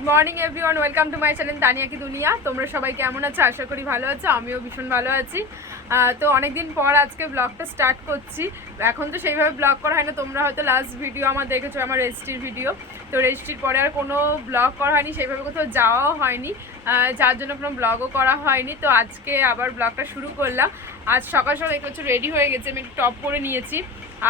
Good morning everyone, welcome to my channel Tania কি দুনিয়া। তোমরা সবাই কেমন আছো? আশা করি ভালো আছো, আমিও ভীষণ ভালো আছি। তো অনেকদিন পর আজকে ব্লগটা স্টার্ট করছি। এখন তো সেইভাবে ব্লগ করা হয় না, তোমরা হয়তো লাস্ট ভিডিও আমার দেখেছো, আমার রেজিস্ট্রির ভিডিও। তো রেজিস্ট্রির পরে আর কোনো ব্লগ করা হয়নি, সেইভাবে কোথাও যাওয়াও হয়নি, যার জন্য কোনো ব্লগও করা হয়নি। তো আজকে আবার ব্লগটা শুরু করলাম। আজ সকাল সকাল একটু রেডি হয়ে গেছে, আমি একটু টপ করে নিয়েছি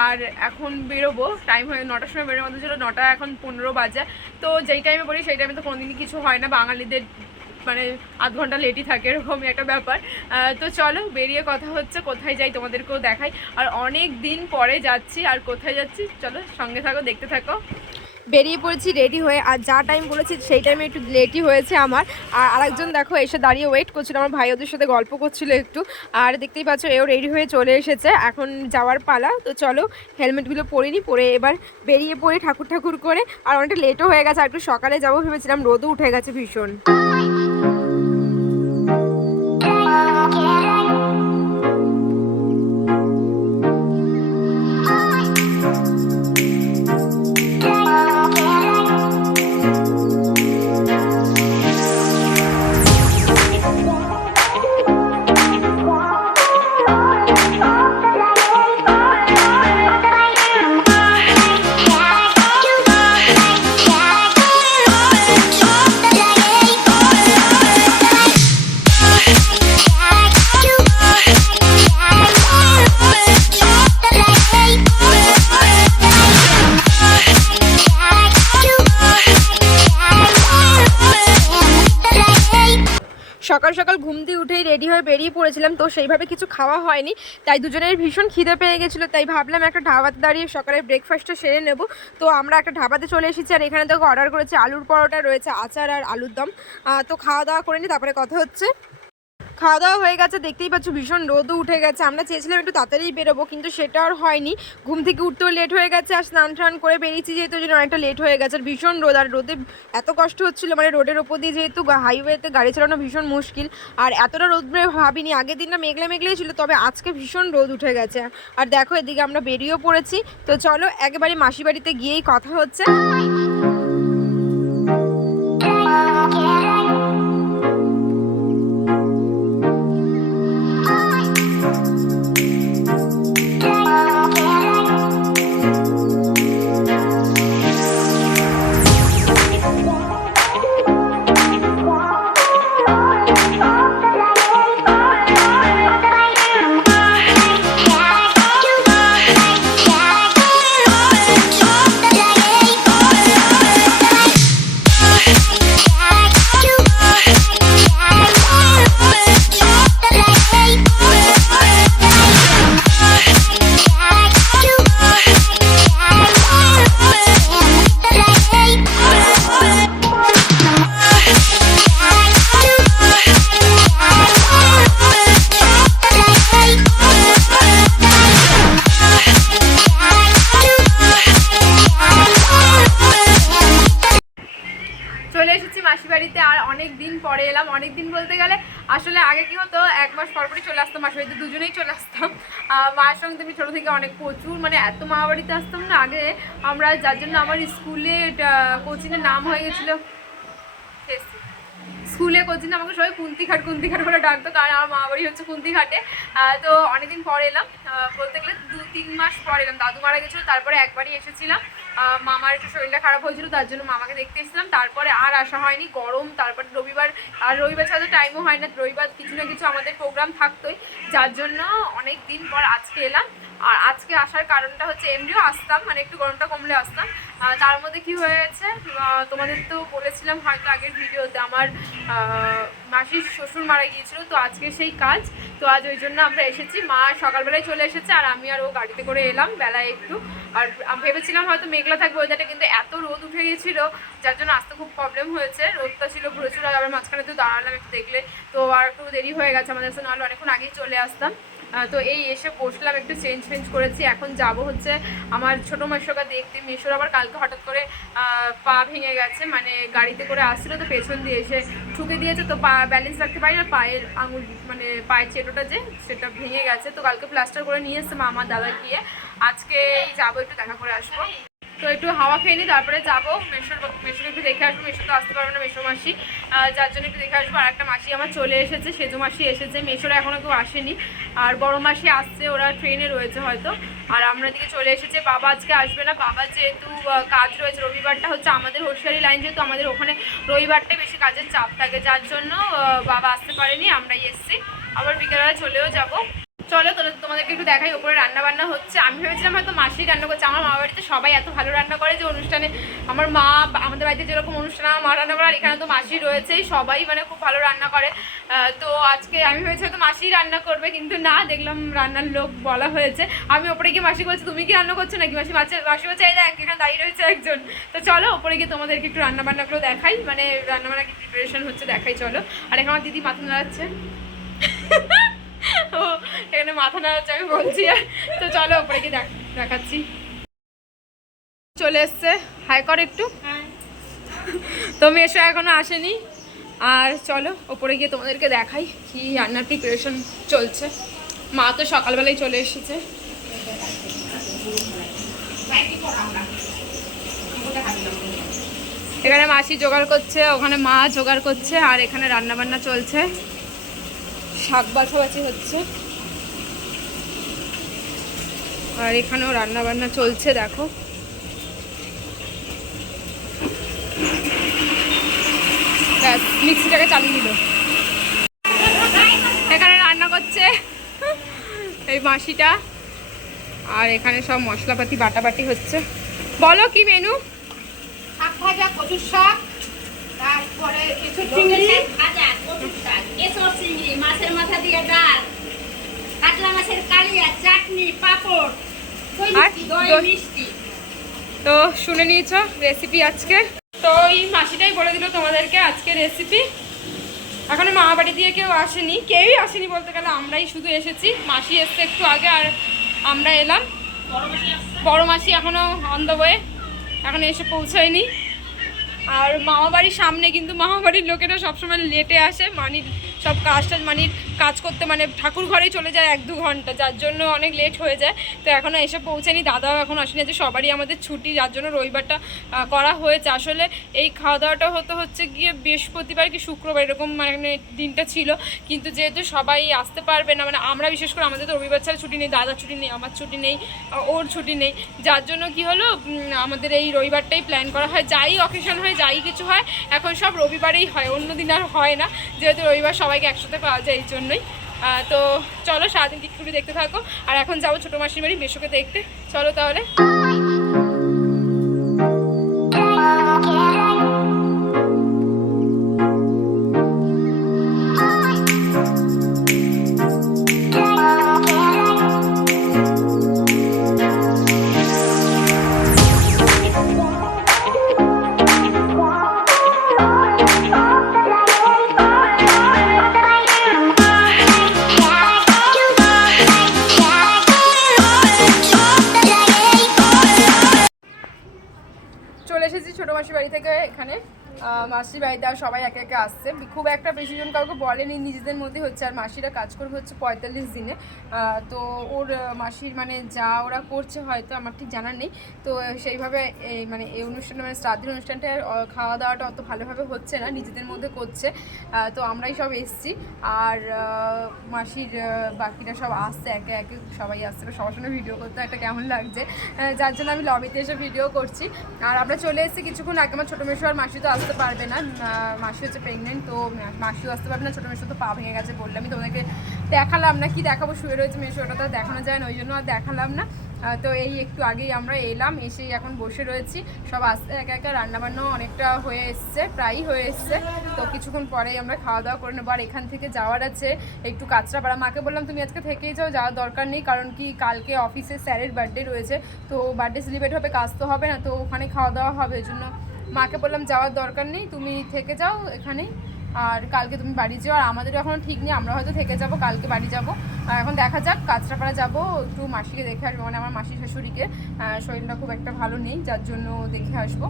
আর এখন বেরোবো। টাইম হয়ে 9টার সময় বেরোর মধ্যে ছিল, 9টা এখন 15 বাজে। তো যেই টাইমে বলি সেই টাইমে তো কোনোদিনই কিছু হয় না, বাঙালিদের মানে আধ ঘন্টা লেটই থাকে, এরকমই একটা ব্যাপার। তো চলো বেরিয়ে কথা হচ্ছে, কোথায় যাই তোমাদেরকেও দেখাই। আর অনেক দিন পরে যাচ্ছি, আর কোথায় যাচ্ছি চলো সঙ্গে থাকো, দেখতে থাকো। বেরিয়ে পড়েছি রেডি হয়ে, আর যা টাইম বলেছি সেই টাইমে একটু লেটই হয়েছে আমার। আর আরেকজন দেখো এসে দাঁড়িয়ে ওয়েট করছিল, আমার ভাই ওদের সাথে গল্প করছিল একটু। আর দেখতেই পাচ্ছ এও রেডি হয়ে চলে এসেছে, এখন যাওয়ার পালা। তো চলো হেলমেটগুলো পরিনি, পরে এবার বেরিয়ে পড়ি ঠাকুর ঠাকুর করে। আর অনেকটা লেটও হয়ে গেছে, আর একটু সকালে যাবো ভেবেছিলাম, রোদও উঠে গেছে ভীষণ। সকাল সকাল ঘুম দিয়ে উঠেই রেডি হয়ে বেরিয়ে পড়েছিলাম, তো সেইভাবে কিছু খাওয়া হয়নি, তাই দুজনের ভীষণ খিদে পেয়ে গেছিলো। তাই ভাবলাম একটা ধাবাতে দাঁড়িয়ে সকালের ব্রেকফাস্টটা সেরে নেব। তো আমরা একটা ধাবাতে চলে এসেছি, আর এখানে তো অর্ডার করেছি আলুর পরোটা, রয়েছে আচার আর আলুর দম। তো খাওয়া দাওয়া করে নিই, তারপরে কথা হচ্ছে। খাওয়া দাওয়া হয়ে গেছে, দেখতেই পাচ্ছ ভীষণ রোদও উঠে গেছে। আমরা চেয়েছিলাম একটু তাড়াতাড়ি বেরোবো, কিন্তু সেটা আর হয়নি। ঘুম থেকে উঠতেও লেট হয়ে গেছে, আর স্নান টান করে বেরিয়েছি যেহেতু, ওই জন্য অনেকটা লেট হয়ে গেছে। আর ভীষণ রোদ, আর রোদে এত কষ্ট হচ্ছিলো, মানে রোডের ওপর দিয়ে যেহেতু হাইওয়েতে গাড়ি চালানো ভীষণ মুশকিল। আর এতটা রোদ ভাবিনি, আগের দিনটা মেঘলা মেঘলাই ছিল, তবে আজকে ভীষণ রোদ উঠে গেছে। আর দেখো এদিকে আমরা বেরিয়েও পড়েছি। তো চলো একেবারে মাসি বাড়িতে গিয়েই কথা হচ্ছে। চলে এসেছি মাসি বাড়িতে, আর অনেক দিন পরে এলাম। অনেক দিন বলতে গেলে আসলে আগে কি হতো, 1 মাস পরপরই চলে আসতাম মাসি বাড়িতে, দুজনেই চলে আসতাম। মায়ের সঙ্গে আমি ছোটো থেকে অনেক প্রচুর মানে এত মা বাড়িতে আসতাম না আগে আমরা, যার জন্য আমার স্কুলে কোচিংয়ের নাম হয়ে গেছিলো। স্কুলে কোচিং আমাকে সবাই কুন্তিঘাট কুন্তিঘাট করে ডাকতো, কারণ আমার মা বাড়ি হচ্ছে কুন্তিঘাটে। তো অনেকদিন পরে এলাম, বলতে গেলে 2-3 মাস পরে এলাম। দাদু মারা গেছিলো, তারপরে একবারই এসেছিলাম। মামার একটু শরীরটা খারাপ হয়েছিল, তার জন্য মামাকে দেখতে এসেছিলাম, তারপরে আর আসা হয়নি। গরম, তারপরে রবিবার, আর রবিবার ছাড়া তো টাইমও হয় না, রবিবার কিছু না কিছু আমাদের প্রোগ্রাম থাকতোই, যার জন্য অনেক দিন পর আজকে এলাম। আর আজকে আসার কারণটা হচ্ছে, এমনিও আসতাম মানে একটু গরমটা কমলে আসতাম। তার মধ্যে কি হয়েছে তোমাদের তো বলেছিলাম হয়তো আগের ভিডিওতে, আমার মাসির শ্বশুর মারা গিয়েছিল, তো আজকে সেই কাজ। তো আজ ওই জন্য আমরা এসেছি, মা সকালবেলায় চলে এসেছে, আর আমি আর ও গাড়িতে করে এলাম বেলায় একটু। আর ভেবেছিলাম হয়তো মেঘলা থাকবে ওয়েদারটা, কিন্তু এত রোদ উঠে গিয়েছিলো, যার জন্য আসতে খুব প্রবলেম হয়েছে। রোদটা ছিল প্রচুর, আর আবার মাঝখানে তো দাঁড়ালাম একটু দেখলে, তো আর একটু দেরি হয়ে গেছে আমাদের সাথে, নাহলে অনেকক্ষণ আগেই চলে আসতাম। তো এই এসে বসলাম, একটু চেঞ্জ করেছি। এখন যাব হচ্ছে আমার ছোটো মেশোকে দেখতে। মেশোর আবার কালকে হঠাৎ করে পা ভেঙে গেছে, মানে গাড়িতে করে আসছিলো, তো পেছন দিয়ে এসে ঠুকে দিয়েছে, তো পা ব্যালেন্স রাখতে পারি না, পায়ের আঙুল মানে পায়ের চেটোটা যে সেটা ভেঙে গেছে। তো কালকে প্লাস্টার করে নিয়ে এসছে মা, আমার দাদা গিয়ে। আজকে যাবো, একটু দেখা করে আসবো। তো একটু হাওয়া খেয়ে নিই, তারপরে যাবো মেশোকে একটু দেখে আসবো। মেশো তো আসতে পারবে না, মেশো মাসি, যার জন্য একটু দেখে আসবো। আর একটা মাসি আমার চলে এসেছে, সেজো মাসি এসেছে, মেশোরা এখনও কেউ আসেনি। আর বড় মাসি আসছে, ওরা ট্রেনে রয়েছে হয়তো। আর আমরা দিকে চলে এসেছে। বাবা আজকে আসবে না, বাবা যেহেতু কাজ রয়েছে, রবিবারটা হচ্ছে আমাদের হোশিয়ারি লাইন, যেহেতু আমাদের ওখানে রবিবারটাই বেশি কাজের চাপ থাকে, যার জন্য বাবা আসতে পারেনি, আমরাই এসেছি। আবার বিকেলবেলা চলেও যাব। চলো তোমাদেরকে একটু দেখাই, ওপরে রান্না বান্না হচ্ছে। আমি ভেবেছিলাম হয়তো মাসি রান্না করছে। আমার মা বাড়িতে সবাই এত ভালো রান্না করে যে অনুষ্ঠানে, আমার মা আমাদের বাড়িতে যেরকম অনুষ্ঠানে আমার মা রান্না করে, আর এখানে তো মাসি রয়েছেই, সবাই মানে খুব ভালো রান্না করে। তো আজকে আমি ভেবেছি হয়তো মাসি রান্না করবে, কিন্তু না, দেখলাম রান্নার লোক বলা হয়েছে। আমি ওপরে গিয়ে মাসি বলছি তুমি কি রান্না করছো নাকি, মাসি বলছে এই দেখ এখানে দাঁড়িয়ে রয়েছে একজন। তো চলো ওপরে গিয়ে তোমাদেরকে একটু রান্না বান্নাগুলো দেখাই, মানে রান্নাবান্না কি প্রিপারেশন হচ্ছে দেখাই। চলো। আর এখন আমার দিদি মাথা নাড়াচ্ছে, ও এখানে মাথা নাড়াচ্ছে আমি বলছি। আর তো চলো ওপরে গিয়ে দেখাচ্ছি। চলে এসছে, হাই কর একটু। তো মেশো এখনো আসেনি। আর চলো ওপরে গিয়ে তোমাদেরকে দেখাই কি রান্নার প্রিপারেশন চলছে। মা তো সকালবেলায় চলে এসেছে। এখানে মাসি জোগাড় করছে, ওখানে মা জোগাড় করছে, আর এখানে রান্না বান্না চলছে, শাক বাছাবাছি হচ্ছে। আর এখানেও রান্না বান্না চলছে, দেখো। ব্যাস মিক্সিটাকে চালিয়ে দিল। এখানে রান্না করছে এই মাসিটা, আর এখানে সব মশলাপাতি বাটাবাটি হচ্ছে। বলো কি মেনু? শাক ভাজা, কচুর শাক, তারপরে কিছু চিংড়ি ভাজা, কচুর শাক, এসব চিংড়ি, মাছের মাথা দিয়ে ডাল, কাতলা মাছের কালিয়া, চাটনি, পাঁপড়, দই মিষ্টি। তো শুনে নিয়েছো রেসিপি আজকে। তো এই মাসিটাই বলে দিল তোমাদেরকে আজকে রেসিপি। এখনো মা বাড়ি দিয়ে কেউ আসেনি, কেউই আসেনি বলতে গেলে, আমরাই শুধু এসেছি। মাসি এসছে একটু আগে, আর আমরা এলাম। বড় মাসি এখনো অন দ্য ওয়ে, এখন এসে পৌঁছায়নি। আর মামা বাড়ির সামনে, কিন্তু মামা বাড়ির লোকেরা সবসময় লেটে আসে, মানির সব মানির কাজ করতে, মানে ঠাকুর ঘরেই চলে যায় 1-2 ঘন্টা, যার জন্য অনেক লেট হয়ে যায়। তো এখনও এসে পৌঁছায়নি, দাদাও এখন আসেনি। যে সবারই আমাদের ছুটি, যার জন্য রবিবারটা করা হয়েছে। আসলে এই খাওয়া দাওয়াটা হচ্ছে গিয়ে বৃহস্পতিবার কি শুক্রবার এরকম মানে দিনটা ছিল, কিন্তু যেহেতু সবাই আসতে পারবে না, মানে আমরা বিশেষ করে, আমাদের তো রবিবার ছাড়া ছুটি নেই, দাদার ছুটি নেই, আমার ছুটি নেই, ওর ছুটি নেই, যার জন্য কি হলো আমাদের এই রবিবারটাই প্ল্যান করা হয়। যাই অকেশন হয়, যাই কিছু হয়, এখন সব রবিবারেই হয়, অন্য দিন আর হয় না, যেহেতু রবিবার সবাইকে একসাথে পাওয়া যায়, এই জন্যই। তো চলো সারাদিন টিকটুকি দেখতে থাকো। আর এখন যাবো ছোটো মাসির বাড়ি মেশোকে দেখতে। চলো তাহলে। চলে এসেছি ছোটো মাসির বাড়ি থেকে। এখানে মাসির বাড়িতে আর সবাই একে একে আসছে, খুব একটা বেশি জন কাউকে বলেনি, নিজেদের মধ্যে হচ্ছে। আর মাসিরা কাজ করবে হচ্ছে 45 দিনে। তো ওর মাসির মানে যা ওরা করছে হয়তো, আমার ঠিক জানার নেই। তো সেইভাবে মানে এই অনুষ্ঠানটা, মানে শ্রাদ্ধের অনুষ্ঠানটা খাওয়া দাওয়াটা অত ভালোভাবে হচ্ছে না, নিজেদের মধ্যে করছে। তো আমরাই সব এসছি, আর মাসির বাকিরা সব আসছে একে একে, সবাই আসছে। সবার সঙ্গে ভিডিও করতে একটা কেমন লাগছে, যার জন্য আমি লবিতে এসে ভিডিও করছি। আর আমরা চলে এসেছি কিছুক্ষণ আগে। আমার ছোটো মেশো আর মাসি তো আসতে পারবে না, মাসি হচ্ছে প্রেগনেন্ট, তো মাসিও আসতে পারবে না। ছোটো মেশো তো পা ভেঙে গেছে, বললামই তোমাদেরকে, দেখালাম না, কি দেখাবো, শুয়ে রয়েছে মেশো, ওটা তো দেখানো যায় না, ওই জন্য আর দেখালাম না। তো এই একটু আগেই আমরা এলাম, এসেই এখন বসে রয়েছি। সব আসতে একা একা, রান্নাবান্নাও অনেকটা হয়ে এসছে, প্রায়ই হয়ে এসছে। তো কিছুক্ষণ পরেই আমরা খাওয়া দাওয়া করে নেবো। আর এখান থেকে যাওয়ার আছে একটু কাঁচরাপাড়া। মাকে বললাম তুমি আজকে থেকেই যাও, যাওয়ার দরকার নেই, কারণ কি কালকে অফিসে স্যারের বার্থডে রয়েছে, তো বার্থডে সেলিব্রেট হবে, কাজ তো হবে না, তো ওখানে খাওয়া দাওয়া হবে। এই জন্য মাকে বললাম যাওয়ার দরকার নেই, তুমি থেকে যাও এখানেই, আর কালকে তুমি বাড়ি যাও। আর আমাদেরও এখনও ঠিক নেই, আমরা হয়তো থেকে যাব, কালকে বাড়ি যাব। এখন দেখা যাক, কাঁচরাপাড়া যাব, একটু মাসিকে দেখে আসবো, মানে আমার মাসির শাশুড়িকে শরীরটা খুব একটা ভালো নেই, যার জন্য দেখে আসবো।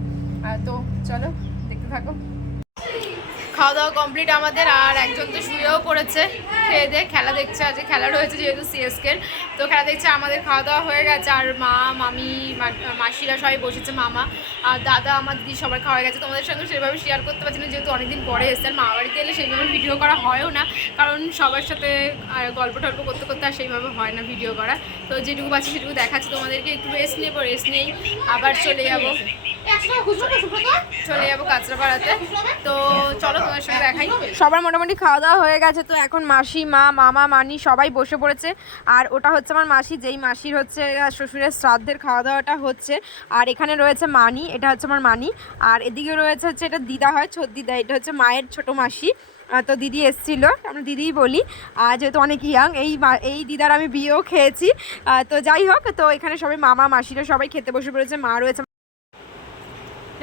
তো চলো দেখতে থাকো। খাওয়া দাওয়া কমপ্লিট আমাদের, আর একজন তো শুয়েও পড়েছে, খেয়ে দিয়ে খেলা দেখছে, আজকে খেলা রয়েছে যেহেতু সিএসকের, তো খেলা দেখছে। আমাদের খাওয়া দাওয়া হয়ে গেছে, আর মা মামি মাসিরা সবাই বসেছে, মামা আর দাদা আমার দিদি সবার খাওয়া গেছে। তোমাদের সঙ্গে সেভাবে শেয়ার করতে পারছি না যেহেতু অনেকদিন পরে এসেছেন। মা বাড়িতে এলে সেইভাবে ভিডিও করা হয়ও না, কারণ সবার সাথে গল্প টল্প করতে করতে আর সেইভাবে হয় না ভিডিও করা। তো যেটুকু পাচ্ছি সেটুকু দেখাচ্ছি তোমাদেরকে। একটু রেস্ট নেবো, রেস্ট নেই আবার চলে যাবো কাঁচরাপাড়াতে। তো চলো তোমাদের সঙ্গে দেখাই। সবার মোটামুটি খাওয়া দাওয়া হয়ে গেছে, তো এখন মাসি মা মামা মানি সবাই বসে পড়েছে। আর ওটা হচ্ছে আমার মাসি, যেই মাসির হচ্ছে শ্বশুরের শ্রাদ্ধের খাওয়া দাওয়াটা হচ্ছে। আর এখানে রয়েছে মানি, এটা হচ্ছে আমার মানি। আর এদিকে রয়েছে হচ্ছে এটা দিদা হয়, ছোট দিদা, এটা হচ্ছে মায়ের ছোট মাসি। তো দিদি এসেছিলো, আমরা দিদিই বলি যেহেতু অনেক ইয়াং। এই দিদার আমি বিয়েও খেয়েছি। তো যাই হোক, তো এখানে সবাই মামা মাসিরা সবাই খেতে বসে পড়েছে, মা রয়েছে।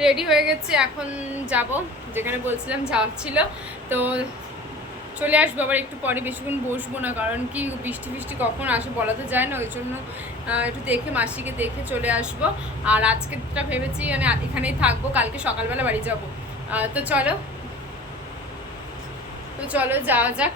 রেডি হয়ে গেছে, এখন যাব যেখানে বলছিলাম যাচ্ছিল। তো চলে আসবো আবার একটু পরে, বেশিক্ষণ বসবো না, কারণ কি বৃষ্টি ফিষ্টি কখন আসে বলা তো যায় না। ওই জন্য একটু দেখে মাসিকে দেখে চলে আসবো। আর আজকেরটা ভেবেছি মানে এখানেই থাকবো, কালকে সকালবেলা বাড়ি যাব। তো চলো যাওয়া যাক।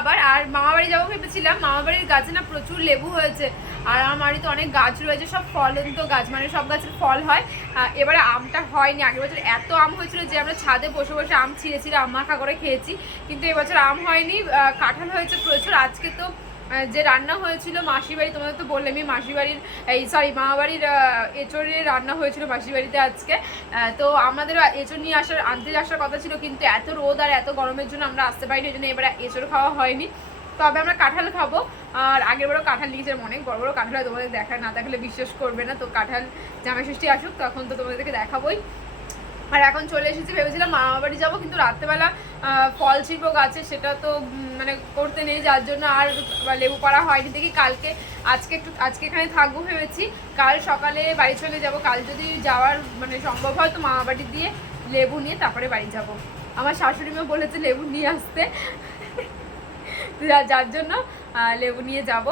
আবার আর মামা বাড়ি যাবো ভেবেছিলাম। মামা বাড়ির গাছে না প্রচুর লেবু হয়েছে, আর আমার বাড়িতে অনেক গাছ রয়েছে, সব ফলন্ত গাছ, মানে সব গাছের ফল হয়। এবারে আমটা হয়নি, আগের বছর এত আম হয়েছিল যে আমরা ছাদে বসে বসে আম ছিঁড়েছিলাম, আম মাখা করে খেয়েছি, কিন্তু এবছর আম হয়নি। কাঁঠাল হয়েছে প্রচুর। আজকে তো যে রান্না হয়েছিল মাসির বাড়ি, তোমাদের তো বললামই মাসির বাড়ির মামা বাড়ির এঁচড়ের রান্না হয়েছিল মাসির বাড়িতে আজকে। তো আমাদের এঁচড় নিয়ে আনতে আসার কথা ছিল, কিন্তু এত রোদ আর এত গরমের জন্য আমরা আসতে পারিনি, এই জন্য এবারে এঁচড় খাওয়া হয়নি। তবে আমরা কাঁঠাল খাবো। আর আগের বড় কাঁঠাল নিয়েছিলাম, অনেক বড় বড় কাঁঠাল, তোমাদের না দেখালে বিশ্বাস করবে না। তো কাঁঠাল জামাই ষষ্ঠী আসুক তখন তো তোমাদেরকে দেখাবোই। আর এখন চলে এসেছি, ভেবেছিলাম মামা বাড়ি যাবো, কিন্তু রাত্রেবেলা ফল শিল্প গাছে সেটা তো মানে করতে নেই, যার জন্য আর লেবু পাড়া হয়নি। দেখি কালকে আজকে এখানে থাকবো ভেবেছি, কাল সকালে বাড়ি চলে যাব। কাল যদি যাওয়ার মানে সম্ভব হয় তো মামা বাড়ি দিয়ে লেবু নিয়ে তারপরে বাড়ি যাব। আমার শাশুড়ি মা বলেছে লেবু নিয়ে আসতে, যার জন্য লেবু নিয়ে যাব।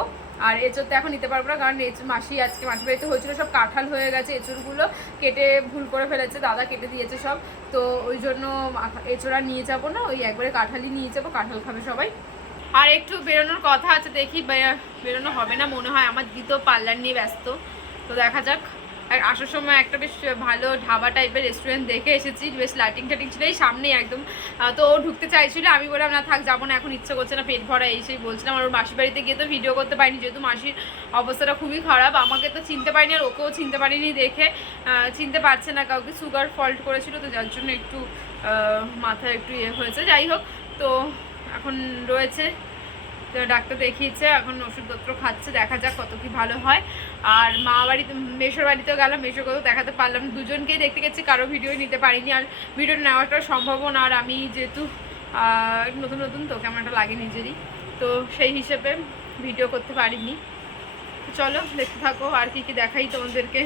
আর এঁচড় তো এখন নিতে পারবো না, কারণ মাসির বাড়িতে হয়েছিল, সব কাঁঠাল হয়ে গেছে, এঁচড়গুলো কেটে ভুল করে ফেলেছে, দাদা কেটে দিয়েছে সব। তো ওই জন্য এঁচড় আর নিয়ে যাবো না, ওই একবারে কাঁঠালই নিয়ে যাবো, কাঁঠাল খাবে সবাই। আর একটু বেরোনোর কথা আছে, দেখি বেরোনো হবে না মনে হয়। আমার দিদি তো পার্লার নিয়ে ব্যস্ত, তো দেখা যাক। আর আসার সময় একটা বেশ ভালো ঢাবা টাইপের রেস্টুরেন্ট দেখে এসেছি, বেশ লাইটিং টাইটিং ছিল এই সামনেই একদম। তো ও ঢুকতে চাইছিল, আমি বললাম না থাক, যাবো না এখন, ইচ্ছে করছে না, পেট ভরা এই সেই বলছিলাম। আর ওর মাসির বাড়িতে গিয়ে তো ভিডিও করতে পারিনি, যেহেতু মাসির অবস্থাটা খুবই খারাপ, আমাকে তো চিনতে পারিনি আর ওকেও চিনতে পারিনি, দেখে চিনতে পারছে না কাউকে, সুগার ফল্ট করেছিল, তো যার জন্য একটু মাথায় একটু ইয়ে হয়েছে। যাই হোক, তো এখন রয়েছে, ডাক্তার দেখিয়েছে, এখন ওষুধপত্র খাচ্ছে, দেখা যাক কত কি ভালো হয়। আর মা বাড়িতে মেশোর বাড়িতেও গেলাম, মেশোকেও দেখাতে পারলাম, দুজনকেই দেখতে গেছি, কারো ভিডিও নিতে পারিনি, আর ভিডিও নেওয়াটা সম্ভবও না। আর আমি যেহেতু নতুন নতুন, তো কেমনটা লাগে নিজেরই, তো সেই হিসেবে ভিডিও করতে পারিনি। চলো দেখতে থাকো আর কি কি দেখাই তোমাদেরকে।